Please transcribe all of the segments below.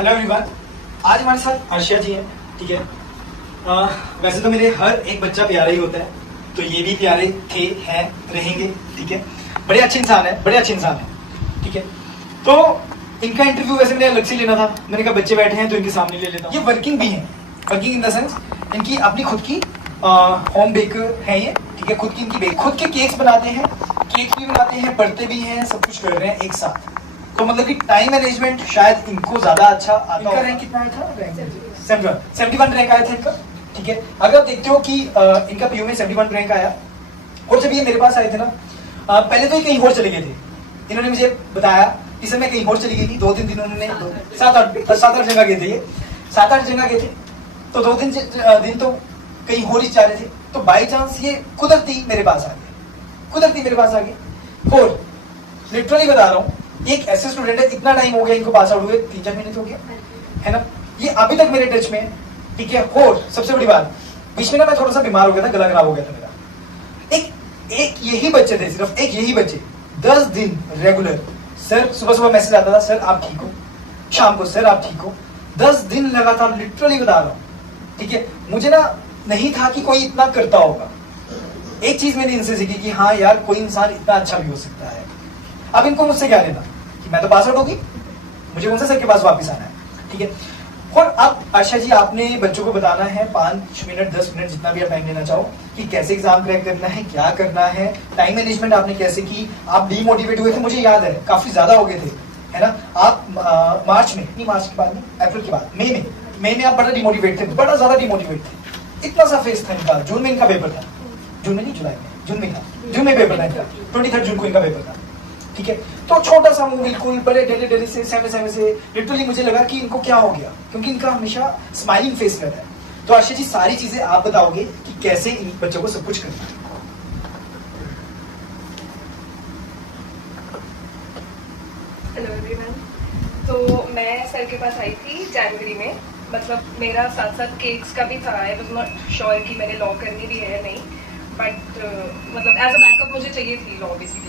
Hello everyone, आज हमारे साथ अर्शिया जी हैं। ठीक है, वैसे तो मेरे हर एक बच्चा प्यारा ही होता है, तो ये भी प्यारे थे, हैं, रहेंगे। ठीक है, बड़े अच्छे इंसान है, बड़े अच्छे इंसान है। ठीक है, तो इनका इंटरव्यू वैसे मैंने अलग से लेना था, मैंने कहा बच्चे बैठे हैं तो इनके सामने ले लेता हूं। ये वर्किंग भी हैं, वर्किंग इन द सेंस इनकी अपनी खुद की होम बेकर है ये। ठीक है, खुद की इनकी खुद के केक्स बनाते हैं, केक भी बनाते हैं, पढ़ते भी हैं, सब कुछ कर रहे हैं एक साथ। तो मतलब कि टाइम मैनेजमेंट शायद इनको ज्यादा अच्छा आता है। इनका रैंक कितना आया था? 71 रैंक आया था इनका। ठीक है, अगर आप देखते हो कि इनका पीयू में 71 रैंक आया, और जब ये मेरे पास आए थे ना, पहले तो ये कहीं और चले गए थे। इन्होंने मुझे बताया इस समय कहीं और चली गई थी, 2-3 दिन उन्होंने 7-8 जगह गए थे, ये 7-8 जगह गए थे, तो 2 दिन तो कहीं और ही जा रहे थे। तो बाई चांस ये कुदरती मेरे पास आ गए, और लिटरली बता रहा हूँ, एक ऐसे स्टूडेंट है, इतना टाइम हो गया इनको पास आउट हुए, 3-4 महीने हो गया है ना, ये अभी तक मेरे टच में है। ठीक है, और सबसे बड़ी बात, बीच में ना मैं थोड़ा सा बीमार हो गया था, गला खराब हो गया था मेरा। एक यही बच्चे थे, सिर्फ एक यही बच्चे 10 दिन रेगुलर, सर सुबह मैसेज आता था, सर आप ठीक हो, शाम को सर आप ठीक हो, 10 दिन लगातार, लिटरली बता रहा हूँ। ठीक है, मुझे ना नहीं था कि कोई इतना करता होगा। एक चीज मैंने इनसे सीखी कि हाँ यार, कोई इंसान इतना अच्छा भी हो सकता है। अब इनको मुझसे क्या लेना कि मैं तो पास आउट होगी, मुझे कौन सा सर के पास वापस आना है। ठीक है, और अब आशा जी आपने बच्चों को बताना है 5 मिनट 10 मिनट जितना भी आप टाइम लेना चाहो, कि कैसे एग्जाम क्रैक करना है, क्या करना है, टाइम मैनेजमेंट आपने कैसे की। आप डीमोटिवेट हुए थे, मुझे याद है, काफी ज्यादा हो गए थे, है ना। आप मार्च के बाद में, अप्रैल के बाद, मई में आप बड़ा डिमोटिवेट थे, बड़ा ज्यादा डिमोटिवेट थे। इतना सा फेस था इनका। जून में इनका पेपर था, जून में नहीं, जुलाई में, जून में पेपर था इनका, 23 जून को इनका पेपर था। ठीक है, तो छोटा सा मुंह, बिल्कुल बड़े डेले से सहमे से, लिटरली मुझे लगा कि इनको क्या हो गया, क्योंकि इनका हमेशा स्माइलिंग फेस रहता है। तो आशा जी सारी चीजें आप बताओगे कि कैसे इन बच्चों को सब कुछ करना है। हेलो एवरीवन, तो मैं सर के पास आई थी जनवरी में। मतलब मेरा साथ साथ केक्स का भी था, आई वाज नॉट श्योर कि मैंने लॉ करनी भी है या नहीं, बट मतलब एज अ बैकअप मुझे चाहिए थी लॉ बेसिकली।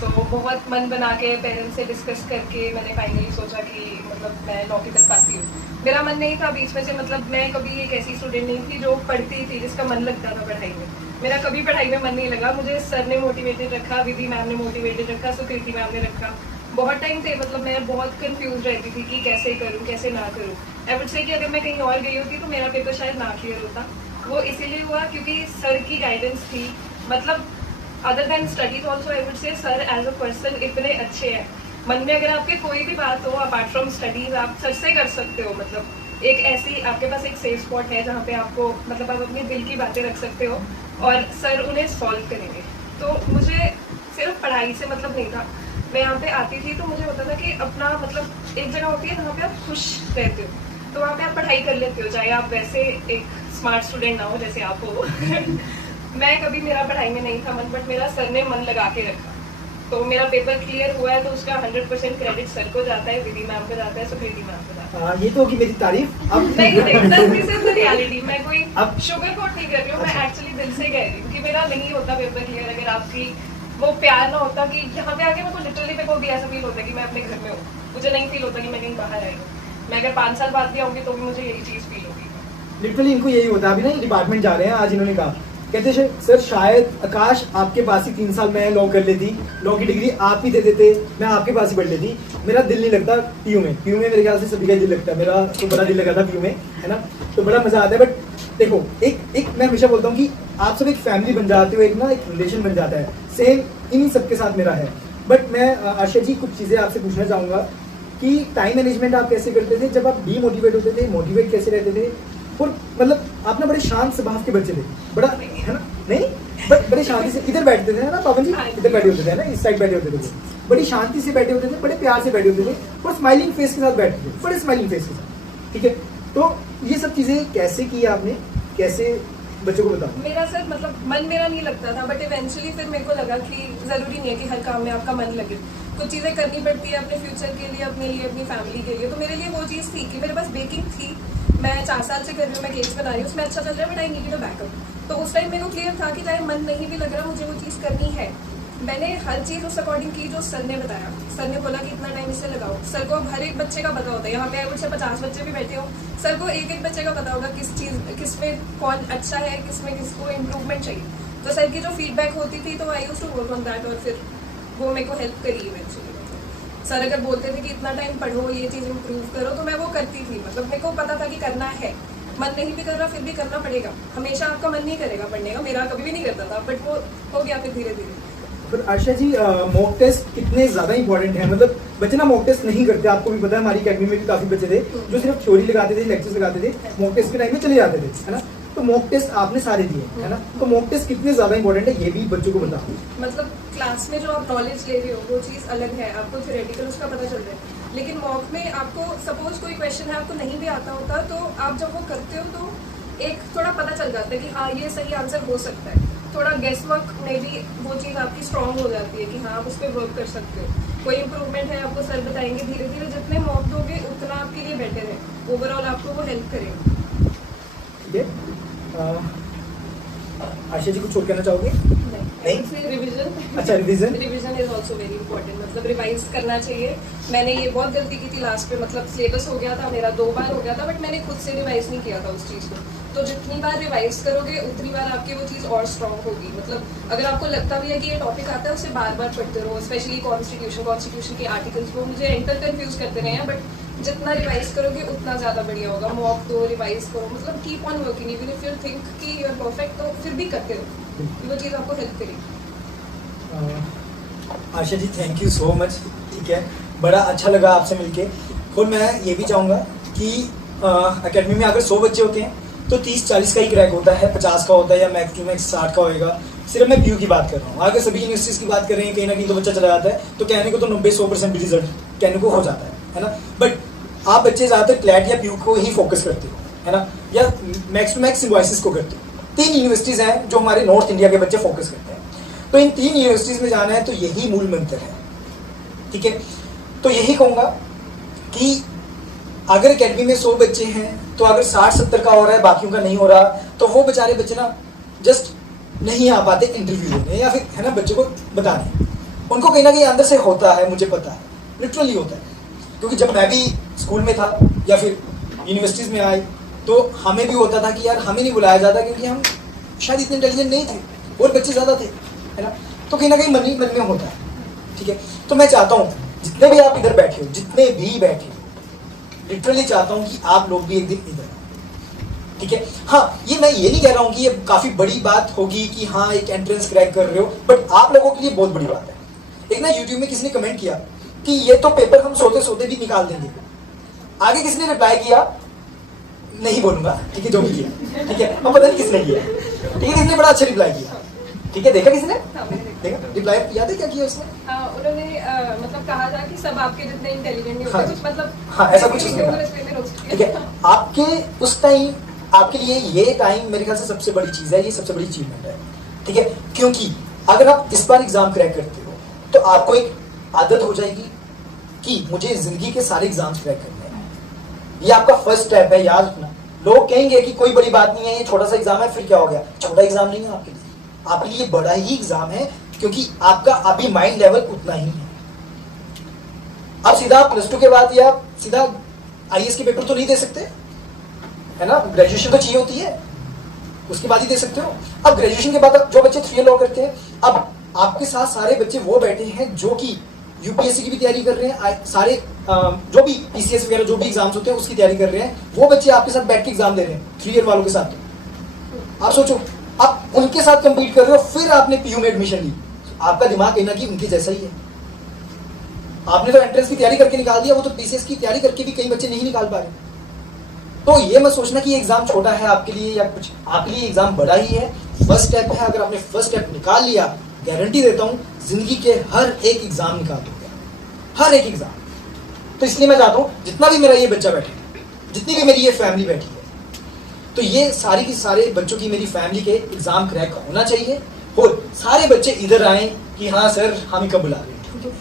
तो बहुत मन बना के पेरेंट्स से डिस्कस करके मैंने फाइनली सोचा कि मतलब मैं लॉ की तरफ आती हूँ। मेरा मन नहीं था बीच में से, मतलब मैं कभी एक ऐसी स्टूडेंट नहीं थी जो पढ़ती थी, जिसका मन लगता था पढ़ाई में। मेरा कभी पढ़ाई में मन नहीं लगा, मुझे सर ने मोटिवेटेड रखा, विधि मैम ने मोटिवेटेड रखा, सुकृति मैम ने रखा। बहुत टाइम से मतलब मैं बहुत कंफ्यूज रहती थी कि कैसे करूँ कैसे ना करूँ। आई वुड से कि अगर मैं कहीं और गई होती तो मेरा पेपर शायद ना क्लियर होता। वो इसीलिए हुआ क्योंकि सर की गाइडेंस थी। मतलब other than studies also I would say sir as a person इतने अच्छे हैं। मन में अगर आपके कोई भी बात हो अपार्ट फ्रॉम स्टडीज, आप सर से कर सकते हो। मतलब एक ऐसी आपके पास एक सेफ स्पॉट है जहाँ पे आपको मतलब आप अपने दिल की बातें रख सकते हो और सर उन्हें सॉल्व करेंगे। तो मुझे सिर्फ पढ़ाई से मतलब नहीं था। मैं यहाँ पे आती थी तो मुझे होता था कि अपना मतलब एक जगह होती है जहाँ पे आप खुश रहते हो, तो वहाँ पे आप पढ़ाई कर लेते हो, चाहे आप वैसे एक स्मार्ट स्टूडेंट ना हो जैसे आप हो। मैं कभी मेरा पढ़ाई में नहीं था मन, बट मेरा सर ने मन लगा के रखा, तो मेरा पेपर क्लियर हुआ है। तो उसका 100% क्रेडिट सर को जाता है, विधि मैम को जाता है, सुकृति मैम को जाता है। ये तो होगी मेरी तारीफ। अब नहीं, दिस इज द रियलिटी। मैं कोई शुगर कोट नहीं कर रही हूँ, मैं एक्चुअली दिल से कह रही हूँ कि मेरा नहीं होता पेपर क्लियर अगर आपकी वो प्यार ना होता। कि यहाँ पे आके मेरे को लिटरली पे को भी ऐसा फील होता है कि मैं अपने घर में हूँ, मुझे नहीं फील होता कि मैं कहीं बाहर आई हूँ। मैं अगर 5 साल बाद भी आऊँगी तो भी मुझे यही चीज़ फील होगी। लिटरली इनको यही होता है। अभी ना डिपार्टमेंट जा रहे हैं, आज इन्होंने कहा, कहते सर शायद आकाश आपके पास ही 3 साल मैं लॉ कर लेती, लॉ की डिग्री आप ही दे देते, मैं आपके पास ही पढ़ लेती। मेरा दिल नहीं लगता पीयू में मेरे ख्याल से सभी का दिल लगता है, मेरा तो बड़ा दिल लगा था पीयू में, है ना। तो बड़ा मजा आता है। बट देखो, एक मैं हमेशा बोलता हूँ कि आप सब एक फैमिली बन जाते हो, एक रिलेशन बन जाता है। सेम इन्हीं सबके साथ मेरा है। बट मैं आशा जी कुछ चीज़ें आपसे पूछना चाहूँगा कि टाइम मैनेजमेंट आप कैसे करते थे जब आप डीमोटिवेट होते थे, मोटिवेट कैसे रहते थे। और मतलब आप ना बड़े शांत स्वभाव के बच्चे थे, बड़ा है ना, नहीं बट बड़े शांति से इधर बैठते थे ना पावन जी, इधर बैठे होते थे ना, इस साइड बैठे होते थे, बड़ी शांति से बैठे होते थे, बड़े प्यार से बैठे होते थे, और स्माइलिंग फेस के साथ बैठते थे, बड़े स्माइलिंग फेस के साथ। ठीक है, तो ये सब चीजें कैसे की आपने, कैसे बच्चों को बताओ। मेरा सर मतलब मन मेरा नहीं लगता था, बट इवेंचुअली फिर मेरे को लगा कि जरूरी नहीं है कि हर काम में आपका मन लगे, कुछ चीजें करनी पड़ती है अपने फ्यूचर के लिए, अपने लिए, अपनी फैमिली के लिए। तो मेरे लिए वो चीज़ थी कि मेरे पास बेकिंग थी, मैं 4 साल से कर रही हूँ, मैं केक्स बना रही हूँ, उसमें अच्छा चल रहा है, but I needed a backup. तो उस टाइम मेरे को क्लियर था कि चाहे मन नहीं भी लग रहा, मुझे वो चीज़ करनी है। मैंने हर चीज़ उस अकॉर्डिंग की जो सर ने बताया। सर ने बोला कि इतना टाइम इससे लगाओ। सर को अब हर एक बच्चे का पता होता है, यहाँ पे मुझसे 50 बच्चे भी बैठे हो, सर को एक एक बच्चे का पता होगा किस में कौन अच्छा है, किसमें किसको इम्प्रूवमेंट चाहिए। तो सर की जो फीडबैक होती थी तो I used to work on that, और फिर वो मेरे को हेल्प करी इवेंचुअली। सर अगर बोलते थे कि इतना टाइम पढ़ो, ये चीज़ इम्प्रूव करो, तो मैं वो करती थी। मतलब मेरे को पता था कि करना है, मन नहीं भी कर रहा फिर भी करना पड़ेगा। हमेशा आपका मन नहीं करेगा पढ़ने का, मेरा कभी भी नहीं करता था, बट वो हो गया फिर धीरे धीरे। पर आशा जी, मॉक टेस्ट कितने ज्यादा इंपॉर्टेंट है? मतलब बच्चे ना मॉक टेस्ट नहीं करते, आपको भी पता है, हमारी अकेडमी में भी काफी बच्चे थे जो सिर्फ थ्योरी लगाते थे, लेक्चर्स लगाते थे, मॉक टेस्ट के टाइम में चले जाते थे, है ना। तो मॉक टेस्ट आपने सारे दिए, है ना, तो मॉक टेस्ट कितने ज्यादा इंपॉर्टेंट है ये भी बच्चों को बताओ। मतलब क्लास में जो आप नॉलेज ले रहे हो वो चीज़ अलग है, आपको थ्योरेटिकल उसका पता चल रहा है, लेकिन मॉक में आपको सपोज कोई क्वेश्चन है आपको नहीं भी आता होता, तो आप जब वो करते हो तो एक थोड़ा पता चल जाता है कि हाँ ये सही आंसर हो सकता है। थोड़ा गेस वर्क में भी वो चीज़ आपकी स्ट्रांग हो जाती है कि हाँ आप उस पर वर्क कर सकते हो। कोई इंप्रूवमेंट है आपको सर बताएंगे, धीरे धीरे जितने मॉक दोगे उतना आपके लिए बेटर है, ओवरऑल आपको वो हेल्प करेगा। ठीक है, आशा जी कुछ और कहना चाहोगे? नहीं? रिविजन। अच्छा, revision is also very important, मतलब रिवाइज करना चाहिए। मैंने ये बहुत गलती की थी लास्ट पे, मतलब सिलेबस हो गया था मेरा, 2 बार हो गया था, बट मैंने खुद से रिवाइज नहीं किया था उस चीज़ को। तो जितनी बार रिवाइज करोगे उतनी बार आपकी वो चीज़ और स्ट्रांग होगी। मतलब अगर आपको लगता भी है कि ये टॉपिक आता है उसे बार बार पढ़ते रहो, स्पेशली कॉन्स्टिट्यूशन के आर्टिकल्स वो मुझे एंटर कंफ्यूज करते रहे हैं, बट जितना रिवाइज करोगे उतना ज़्यादा बढ़िया होगा। मॉक दो, रिवाइज करो, मतलब keep on working even if you think कि यू आर परफेक्ट, तो फिर भी करते रहो, वो चीज़ आपको हेल्प करेगी। आशा ji thank you so much. ठीक है, बड़ा अच्छा लगा आपसे मिलके। और मैं ये भी चाहूँगा कि एकेडमी में अगर 100 बच्चे होते हैं तो 30-40 का ही क्रैक होता है, 50 का होता है, या मैक्स टू मैक्स 60 का होएगा। सिर्फ मैं पीयू की बात कर रहा हूँ। अगर सभी यूनिवर्सिटीज़ की बात कर रहे हैं, कहीं ना कहीं तो बच्चा चला जाता है, तो कहने को तो 90-100% भी रिजल्ट कहने को हो जाता है ना। बट आप बच्चे ज़्यादातर क्लैट या पीयू को ही फोकस करते हो, है ना, या मैक्स टू मैक्स सिम्बोसिस को करते हो। 3 यूनिवर्सिटीज़ हैं जो हमारे नॉर्थ इंडिया के बच्चे फोकस करते हैं। तो इन 3 यूनिवर्सिटीज़ में जाना है तो यही मूल मंत्र है। ठीक है, तो यही कहूँगा कि अगर एकेडमी में 100 बच्चे हैं तो अगर 60-70 का हो रहा है, बाकियों का नहीं हो रहा, तो वो बेचारे बच्चे ना जस्ट नहीं आ पाते इंटरव्यू लेने, या फिर है ना बच्चे को बताने। उनको कहीं ना कहीं अंदर से होता है, मुझे पता है, लिटरली होता है। क्योंकि जब मैं भी स्कूल में था या फिर यूनिवर्सिटीज़ में आए तो हमें भी होता था कि यार हमें नहीं बुलाया जाता क्योंकि हम शायद इतने इंटेलिजेंट नहीं थे और बच्चे ज़्यादा थे, है ना। तो कहीं ना कहीं मन ही मन में होता है। ठीक है, तो मैं चाहता हूँ जितने भी आप इधर बैठे हो, जितने भी बैठे हो, लिटरली चाहता हूँ कि आप लोग भी एक दिन इधर आओ। ठीक है, हाँ ये मैं ये नहीं कह रहा हूँ कि ये काफ़ी बड़ी बात होगी कि हाँ एक एंट्रेंस क्रैक कर रहे हो, बट आप लोगों के लिए बहुत बड़ी बात है। एक ना यूट्यूब में किसी ने कमेंट किया कि ये तो पेपर हम सोते सोते भी निकाल देंगे। आगे किसने रिप्लाई किया नहीं बोलूंगा, ठीक है, जो भी किया, ठीक है, अब पता नहीं किसने किया, ठीक है, किसने बड़ा अच्छा रिप्लाई किया, ठीक है, देखा किसने? हाँ, मैंने देखा रिप्लाई, याद है क्या किया उसने? उन्होंने मतलब कहा था कि सब आपके जितने इंटेलिजेंट नहीं होते, हाँ, कुछ मतलब हाँ ऐसा कुछ उसने कहा। ठीक है, आपके उस टाइम आपके लिए ये टाइम मेरे ख्याल से सबसे बड़ी चीज़ है, ये सबसे बड़ी अचीवमेंट है। ठीक है, क्योंकि अगर आप इस बार एग्जाम क्रैक करते हो तो आपको एक आदत हो जाएगी कि मुझे जिंदगी के सारे एग्जाम्स क्रैक करने हैं। ये आपका फर्स्ट स्टेप है, याद रखना। लोग कहेंगे कि कोई बड़ी बात नहीं है, ये छोटा सा एग्जाम है, फिर क्या हो गया? छोटा एग्जाम नहीं है आपके लिए, आपके लिए बड़ा ही एग्जाम है, क्योंकि आपका अभी माइंड लेवल उतना ही है। अब सीधा +2 के बाद या सीधा IAS के पेपर तो नहीं दे सकते, है ना, ग्रेजुएशन तो चाहिए होती है, उसके बाद ही दे सकते हो। अब ग्रेजुएशन के बाद जो बच्चे 3 लॉ करते हैं, अब आपके साथ सारे बच्चे वो बैठे हैं जो कि यूपीएससी की भी तैयारी कर रहे हैं, सारे जो भी PCS वगैरह जो भी एग्जाम्स होते हैं उसकी तैयारी कर रहे हैं, वो बच्चे आपके साथ बैठ के एग्जाम दे रहे हैं 3 ईयर वालों के साथ। आप सोचो, आप उनके साथ कंपीट कर रहे हो, फिर आपने PU में एडमिशन ली, आपका दिमाग कहीं ना कहीं उनके जैसा ही है। आपने तो एंट्रेंस की तैयारी करके निकाल दिया, वो तो PCS की तैयारी करके भी कई बच्चे नहीं निकाल पा रहे। तो ये मत सोचना कि एग्जाम छोटा है आपके लिए या कुछ, आपके लिए एग्जाम बड़ा ही है। फर्स्ट स्टेप है, अगर आपने फर्स्ट स्टेप निकाल लिया, गारंटी देता हूँ जिंदगी के हर एक एग्जाम निकाल दोगे, हर एक एग्जाम। तो इसलिए मैं चाहता हूँ जितना भी मेरा ये बच्चा बैठे, जितनी भी मेरी ये फैमिली बैठी है, तो ये सारी की सारे बच्चों की, मेरी फैमिली के एग्जाम क्रैक होना चाहिए और सारे बच्चे इधर आए कि हाँ सर हम कब बुला रहे हैं,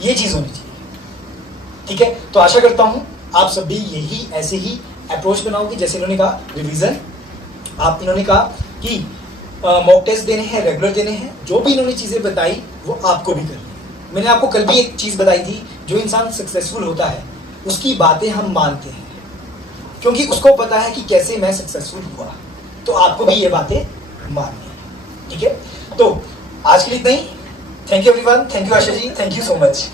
ये चीज़ होनी चाहिए। ठीक है, तो आशा करता हूँ आप सभी यही ऐसे ही अप्रोच बनाओगे, जैसे इन्होंने कहा रिवीजन, आप इन्होंने कहा कि मॉक टेस्ट देने हैं, रेगुलर देने हैं, जो भी इन्होंने चीज़ें बताई वो आपको भी करनी है। मैंने आपको कल भी एक चीज बताई थी, जो इंसान सक्सेसफुल होता है उसकी बातें हम मानते हैं, क्योंकि उसको पता है कि कैसे मैं सक्सेसफुल हुआ। तो आपको भी ये बातें माननी है, ठीक है? तो आज के लिए इतना ही। Thank you everyone, thank you Asha ji, thank you so much.